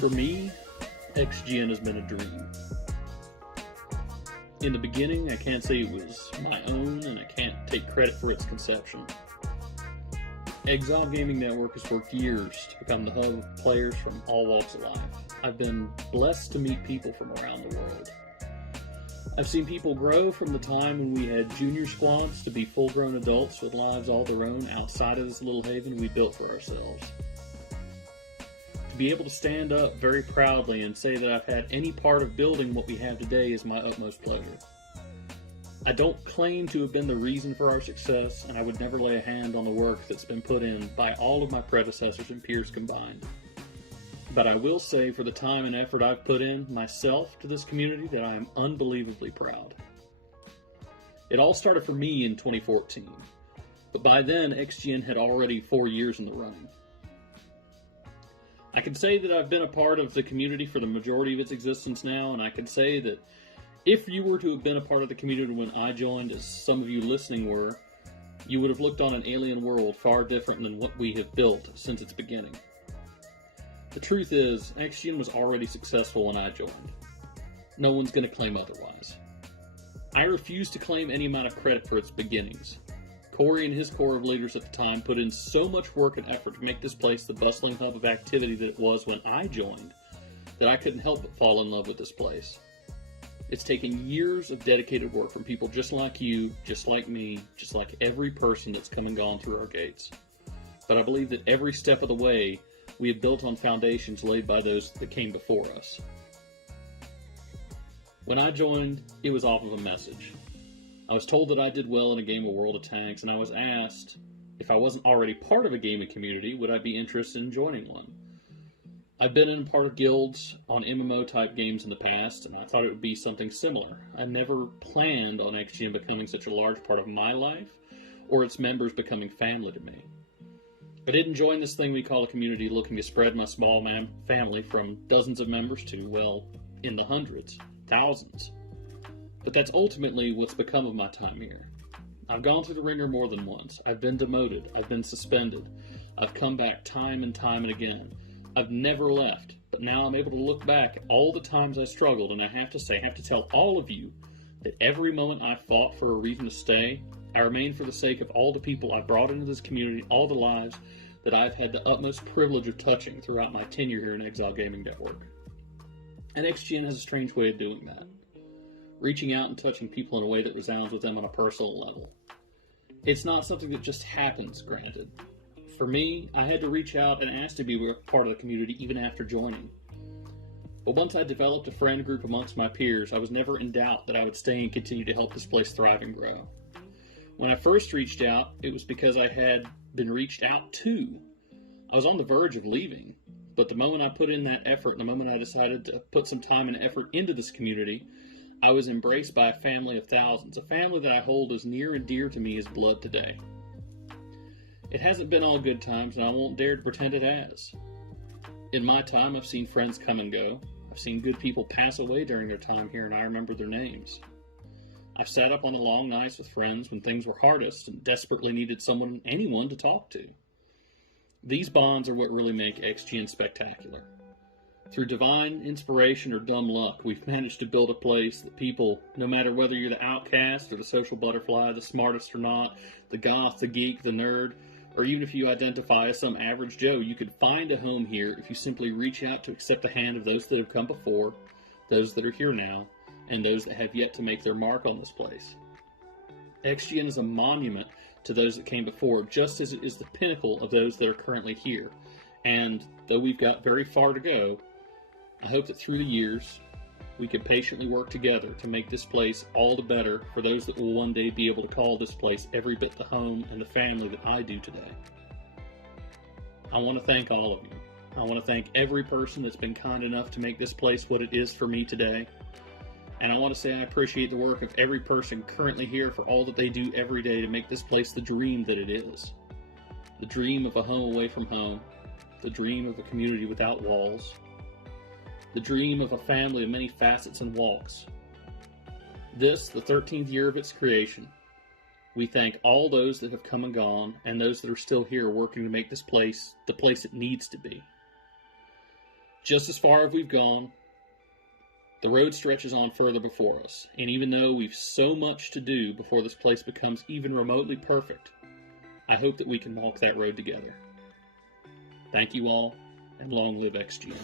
For me, XGN has been a dream. In the beginning, I can't say it was my own, and I can't take credit for its conception. Xiled Gaming Network has worked years to become the hub of players from all walks of life. I've been blessed to meet people from around the world. I've seen people grow from the time when we had junior squads to be full-grown adults with lives all their own outside of this little haven we built for ourselves. To be able to stand up very proudly and say that I've had any part of building what we have today is my utmost pleasure. I don't claim to have been the reason for our success, and I would never lay a hand on the work that's been put in by all of my predecessors and peers combined. But I will say, for the time and effort I've put in myself to this community, that I am unbelievably proud. It all started for me in 2014, but by then XGN had already 4 years in the running. I can say that I've been a part of the community for the majority of its existence now, and I can say that if you were to have been a part of the community when I joined, as some of you listening were, you would have looked on an alien world far different than what we have built since its beginning. The truth is, XGN was already successful when I joined. No one's going to claim otherwise. I refuse to claim any amount of credit for its beginnings. Corey and his core of leaders at the time put in so much work and effort to make this place the bustling hub of activity that it was when I joined, that I couldn't help but fall in love with this place. It's taken years of dedicated work from people just like you, just like me, just like every person that's come and gone through our gates. But I believe that every step of the way, we have built on foundations laid by those that came before us. When I joined, it was off of a message. I was told that I did well in a game of World of Tanks, and I was asked if I wasn't already part of a gaming community, would I be interested in joining one? I've been in part of guilds on MMO-type games in the past, and I thought it would be something similar. I never planned on XGN becoming such a large part of my life, or its members becoming family to me. I didn't join this thing we call a community looking to spread my small family from dozens of members to, well, in the hundreds, thousands. But that's ultimately what's become of my time here. I've gone through the ringer more than once. I've been demoted. I've been suspended. I've come back time and time and again. I've never left, but now I'm able to look back at all the times I struggled, and I have to tell all of you that every moment I fought for a reason to stay, I remain for the sake of all the people I've brought into this community, all the lives that I've had the utmost privilege of touching throughout my tenure here in Xiled Gaming Network. And XGN has a strange way of doing that. Reaching out and touching people in a way that resounds with them on a personal level. It's not something that just happens, granted. For me, I had to reach out and ask to be part of the community even after joining. But once I developed a friend group amongst my peers, I was never in doubt that I would stay and continue to help this place thrive and grow. When I first reached out, it was because I had been reached out to. I was on the verge of leaving, but the moment I put in that effort, and the moment I decided to put some time and effort into this community, I was embraced by a family of thousands, a family that I hold as near and dear to me as blood today. It hasn't been all good times, and I won't dare to pretend it has. In my time, I've seen friends come and go. I've seen good people pass away during their time here, and I remember their names. I've sat up on the long nights with friends when things were hardest and desperately needed anyone to talk to. These bonds are what really make XGN spectacular. Through divine inspiration or dumb luck, we've managed to build a place that people, no matter whether you're the outcast or the social butterfly, the smartest or not, the goth, the geek, the nerd, or even if you identify as some average Joe, you could find a home here if you simply reach out to accept the hand of those that have come before, those that are here now, and those that have yet to make their mark on this place. XGN is a monument to those that came before, just as it is the pinnacle of those that are currently here. And though we've got very far to go, I hope that through the years, we can patiently work together to make this place all the better for those that will one day be able to call this place every bit the home and the family that I do today. I want to thank all of you. I want to thank every person that's been kind enough to make this place what it is for me today. And I want to say I appreciate the work of every person currently here for all that they do every day to make this place the dream that it is. The dream of a home away from home. The dream of a community without walls. The dream of a family of many facets and walks. This, the 13th year of its creation, we thank all those that have come and gone, and those that are still here working to make this place the place it needs to be. Just as far as we've gone, the road stretches on further before us, and even though we've so much to do before this place becomes even remotely perfect, I hope that we can walk that road together. Thank you all, and long live XGN.